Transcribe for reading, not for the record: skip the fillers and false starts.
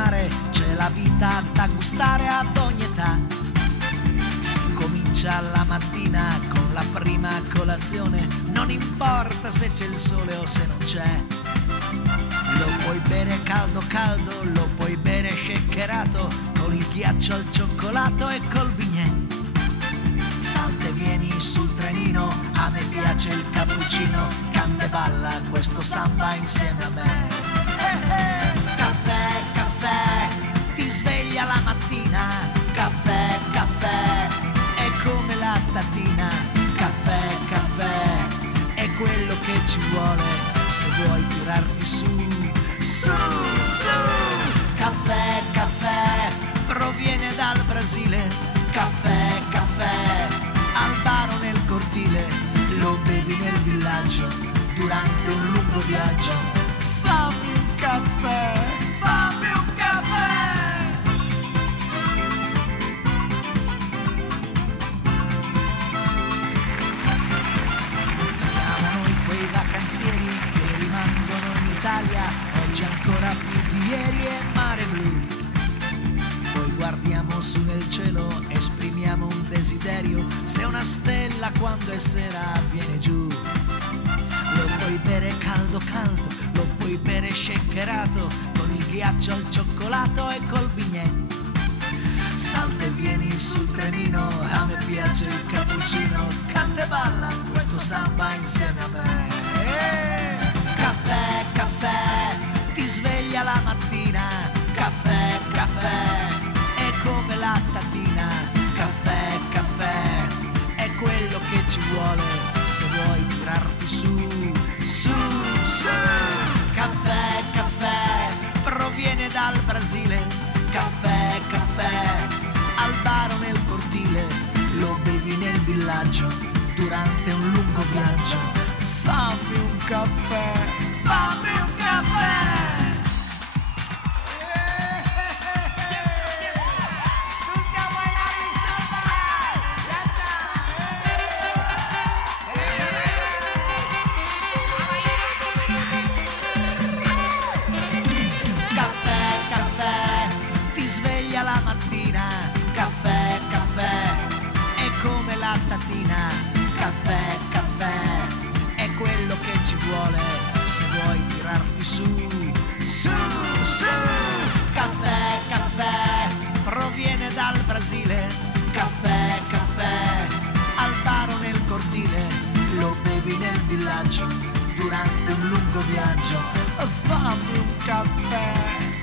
mare, c'è la vita da gustare ad ogni età. Si comincia la mattina con la prima colazione, non importa se c'è il sole o se non c'è. Lo puoi bere caldo caldo, lo puoi bere shakerato, con il ghiaccio al cioccolato e col bignè. Salta e vieni sul trenino, a me piace il cappuccino, canta e balla questo samba insieme a me. Caffè, caffè, ti sveglia la mattina, caffè, caffè, è come la tatina, caffè, caffè, è quello che ci vuole se vuoi tirarti su, su, su. Caffè, caffè, proviene dal Brasile, caffè, caffè, al bar o nel cortile, lo bevi nel villaggio durante un lungo viaggio. Fammi un caffè, fammi un caffè. Siamo noi quei vacanzieri che rimangono in Italia, oggi ancora più di ieri è mare blu. Poi guardiamo su nel cielo, esprimiamo un desiderio, se una stella quando è sera viene giù. Lo puoi bere caldo caldo, lo puoi bere shakerato, con il ghiaccio al cioccolato e col bignè. Salta e vieni sul trenino, a me piace il cappuccino, canta e balla questo samba insieme a me. Caffè, caffè, ti sveglia la mattina, caffè, caffè, è come la tatina, caffè, caffè, è quello che ci vuole se vuoi tirarti su, su, su. Caffè, caffè, proviene dal Brasile, caffè, caffè, al bar o nel cortile, lo bevi nel villaggio durante un lungo viaggio. Fammi un caffè, fammi un caffè. La mattina, caffè, caffè, è come la tatina, caffè, caffè, è quello che ci vuole se vuoi tirarti su, su, su. Caffè, caffè, proviene dal Brasile, caffè, caffè, al bar o nel cortile, lo bevi nel villaggio durante un lungo viaggio. Fammi un caffè.